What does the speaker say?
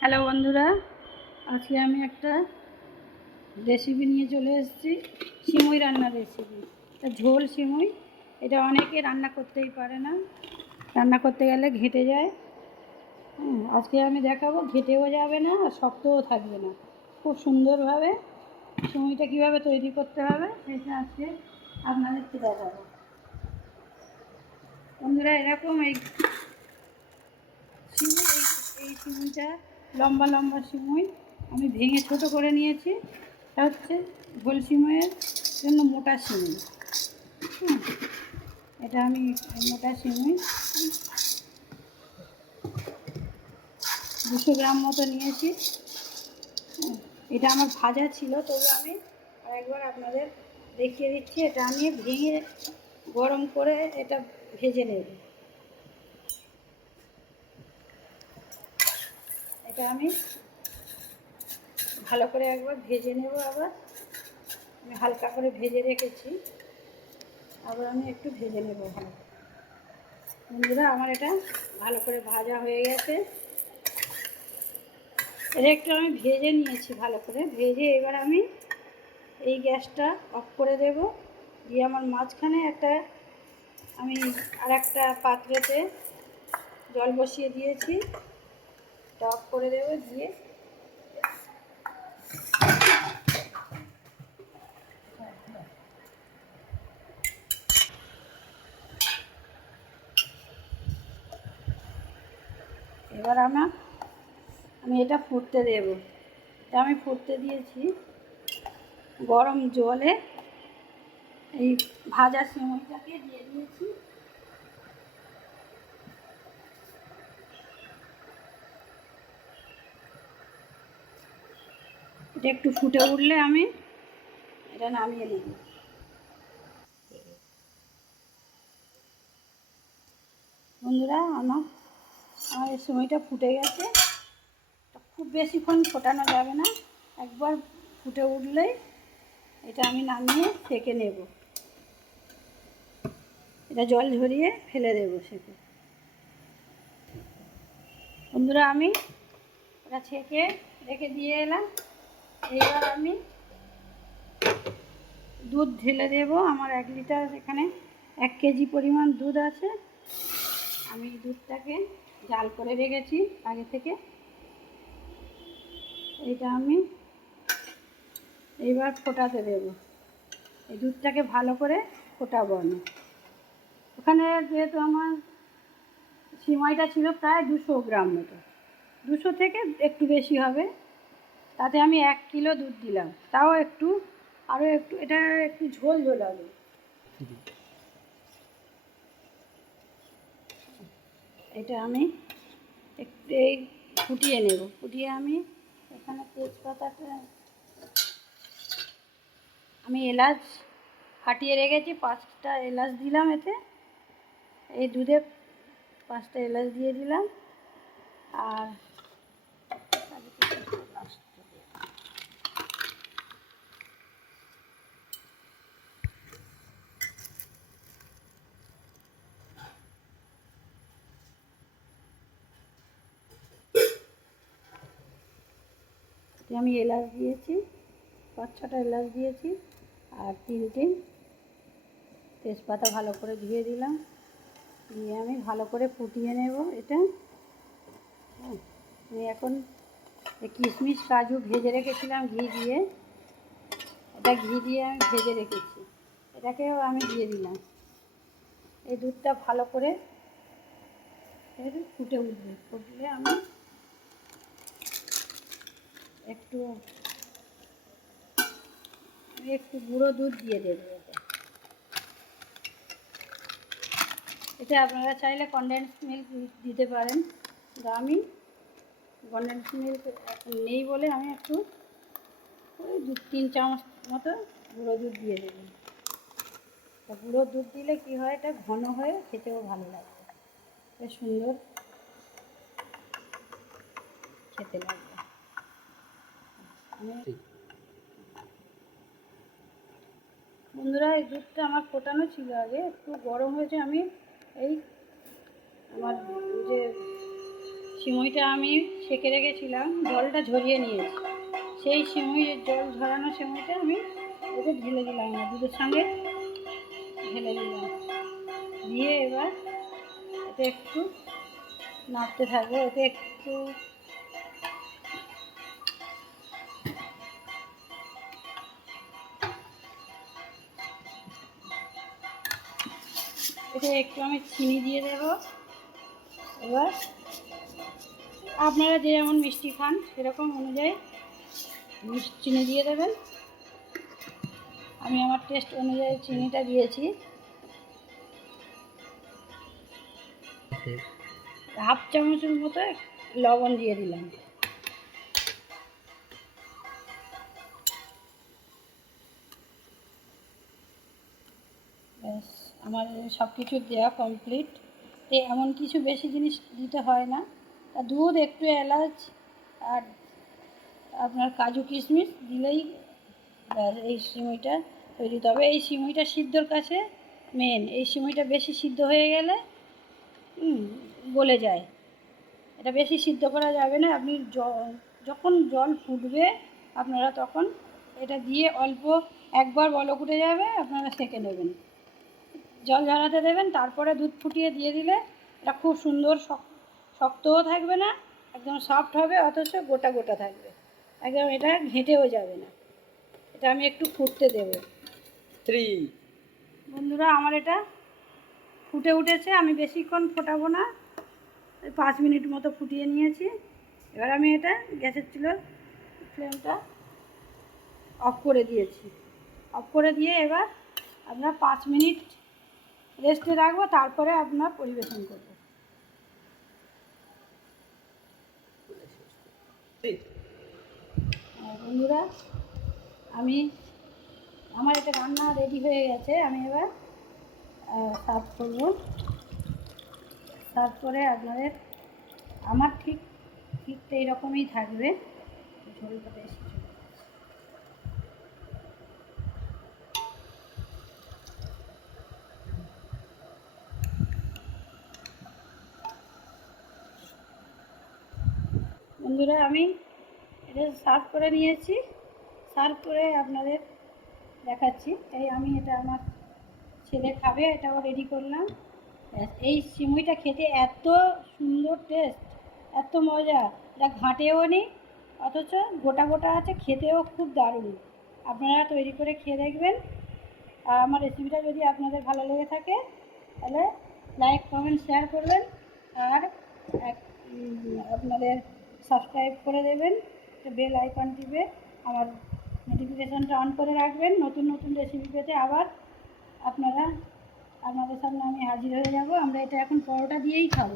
Hello বন্ধুরা, আজকে আমি একটা রেসিপি নিয়ে চলে এসেছি, সিমুই রান্নার রেসিপি এটা ঝোল সিমুই, এটা অনেকে রান্না করতেই পারে না। রান্না করতে গেলে ঘেটে যায়। আজকে আমি দেখাবো, ঘেটেও যাবে না আর শক্তও থাকবে না। খুব সুন্দরভাবে সিমুইটা কীভাবে তৈরি করতে হবে, সেটা আজকে আপনাদেরকে দেখাবো। বন্ধুরা, এরকম এই সিমুই এই সিমুইটা লম্বা লম্বা সিমুই আমি ভেঙে ছোট করে নিয়েছি। এটা হচ্ছে গোল সিমুইয়ের জন্য মোটা সিমুই। এটা আমি মোটা সিমুই দুশো গ্রাম মতো নিয়েছি। এটা আমার ভাজা ছিল, তবু আমি আরেকবার আপনাদের দেখিয়ে দিচ্ছি। এটা আমি ভেঙে গরম করে এটা ভেজে নেব। এটা আমি ভালো করে একবার ভেজে নেব আবার। আমি হালকা করে ভেজে রেখেছি। আবার আমি একটু ভেজে নেব ভালো। বন্ধুরা, আমার এটা ভালো করে ভাজা হয়ে গেছে। এটা একটু আমি ভেজে নিয়েছি ভালো করে। ভেজে এবার আমি এই গ্যাসটা অফ করে দেব। দিয়ে আমার মাঝখানে একটা আমি আর একটা পাত্রেতে জল বসিয়ে দিয়েছি। টক করে দেবো দিয়ে। এবার আমার আমি এটা ফুটতে দেব। এটা আমি ফুটতে দিয়েছি গরম জলে। এই ভাজা সিমইটাকে দিয়ে দিয়েছি। এটা একটু ফুটে উঠলে আমি এটা নামিয়ে নেব। বন্ধুরা, আমার আমার এই সময়টা ফুটে গেছে। খুব বেশিক্ষণ ফোটানো যাবে না। একবার ফুটে উঠলেই এটা আমি নামিয়ে সেঁকে নেব। এটা জল ঝরিয়ে ফেলে দেবো সেকে। বন্ধুরা, আমি ওটা ছেঁকে রেখে দিয়ে এলাম। এইবার আমি দুধ ঢেলে দেব। আমার এক লিটার এখানে এক কেজি পরিমাণ দুধ আছে। আমি দুধটাকে জাল করে রেখেছি আগে থেকে। এটা আমি এইবার ফোটাতে দেব। এই দুধটাকে ভালো করে ফোটাবো আমি। ওখানে যেহেতু আমার সিমাইটা ছিল প্রায় দুশো গ্রাম মতো। দুশো থেকে একটু বেশি হবে। তাতে আমি এক কিলো দুধ দিলাম। তাও একটু আরও একটু, এটা একটু ঝোল ঝোল হবে। এটা আমি একটু এই ফুটিয়ে নেব। ফুটিয়ে আমি এখানে তেজপাতাটা আমি এলাচ ফাটিয়ে রেখেছি, পাঁচটা এলাচ দিলাম এতে। এই দুধে পাঁচটা এলাচ দিয়ে দিলাম। আর এতে আমি এলাচ দিয়েছি পাঁচ ছটা এলাচ দিয়েছি আর তিনটে তেজপাতা ভালো করে ধুয়ে দিলাম। দিয়ে আমি ভালো করে ফুটিয়ে নেব এটা। হ্যাঁ, আমি এখন কিশমিশ কাজু ভেজে রেখেছিলাম ঘি দিয়ে। এটা ঘি দিয়ে আমি ভেজে রেখেছি। এটাকেও আমি দিয়ে দিলাম। এই দুধটা ভালো করে ফুটে উঠবে। ফুটলে আমি একটু একটু গুঁড়ো দুধ দিয়ে দেবো এটা। আপনারা চাইলে কনডেন্স মিল্ক দিতে পারেন। আমি কনডেন্স মিল্ক নেই বলে আমি একটু ওই দু, তিন চামচ মতো গুঁড়ো দুধ দিয়ে দেবো। তা গুঁড়ো দুধ দিলে কি হয়, এটা ঘন হয়ে খেতেও ভালো লাগে। বেশ সুন্দর খেতে আমি বন্ধুরা, এই দুধটা আমার ফোটানো ছিল আগে, একটু গরম হয়েছে, আমি এই আমার যে সিমইটা আমি সেঁকে রেখেছিলাম, জলটা ঝরিয়ে নিয়েছি। সেই সিমইয়ের জল ঝরানো সিমইটা আমি ওকে ঢেলে দিলাম আমার দুধের সঙ্গে ঢেলে দিলাম। দিয়ে এবার এটা একটু নাড়তে থাকব ওতে একটু এটা একটু আমি চিনি দিয়ে দেব। এবার আপনারা যেমন মিষ্টি খান সেরকম অনুযায়ী মিষ্টি চিনি দিয়ে দেবেন। আমি আমার টেস্ট অনুযায়ী চিনিটা দিয়েছি। হাফ চামচের মতো লবণ দিয়ে দিলাম। আমার সব কিছু দেওয়া কমপ্লিট এমন কিছু বেশি জিনিস দিতে হয় না। দুধ, একটু এলাচ আর আপনার কাজু কিশমিশ দিলেই এই সিমইটা তৈরি। তবে এই সিমইটা সিদ্ধর কাছে মেন এই সিমইটা বেশি সিদ্ধ হয়ে গেলে গলে যায়। এটা বেশি সিদ্ধ করা যাবে না। আপনি যখন জল ফুটবে, আপনারা তখন এটা দিয়ে অল্প একবার বলক উঠে যাবে, আপনারা সেঁকে নেবেন। জল ঝরাতে দেবেন তারপরে দুধ ফুটিয়ে দিয়ে দিলে এটা খুব সুন্দর শক- শক্তও থাকবে না একদম সফট হবে অথচ গোটা গোটা থাকবে। একদম এটা ঘেঁটেও যাবে না। এটা আমি একটু ফুটতে দেবো। থ্রি বন্ধুরা আমার এটা ফুটে উঠেছে আমি বেশিক্ষণ ফোটাবো না। ওই পাঁচ মিনিট মতো ফুটিয়ে নিয়েছি। এবার আমি এটা গ্যাসের চুলো ফ্লেমটা অফ করে দিয়েছি। অফ করে দিয়ে এবার আপনার পাঁচ মিনিট রেস্টে রাখব, তারপরে আপনার পরিবেশন করব। বন্ধুরা, আমি আমার এটা রান্না রেডি হয়ে গেছে, আমি এবার সার্ভ করব। সার্ভ করে আপনাদের, আমার ঠিক ঠিক এইরকমই থাকবে। ঝোলটা বেশি বন্ধুরা, আমি এটা সার্ভ করে নিয়েছি। সার্ভ করে আপনাদের দেখাচ্ছি। এই আমি এটা আমার ছেলে খাবে, এটাও রেডি করলাম। এই সিমুইটা খেতে এত সুন্দর টেস্ট এত মজা। এটা ঘাঁটেও নেই, অথচ গোটা গোটা আছে, খেতেও খুব দারুণ। আপনারা তৈরি করে খেয়ে দেখবেন। আর আমার রেসিপিটা যদি আপনাদের ভালো লেগে থাকে, তাহলে লাইক কমেন্ট শেয়ার করবেন। আর আপনাদের সাবস্ক্রাইব করে দেবেন বেল আইকন টিপে আমার নোটিফিকেশানটা অন করে রাখবেন। নতুন নতুন রেসিপি পেতে আবার আপনারা, আপনাদের সামনে আমি হাজির হয়ে যাব। আমরা এটা এখন পরোটা দিয়েই খাব।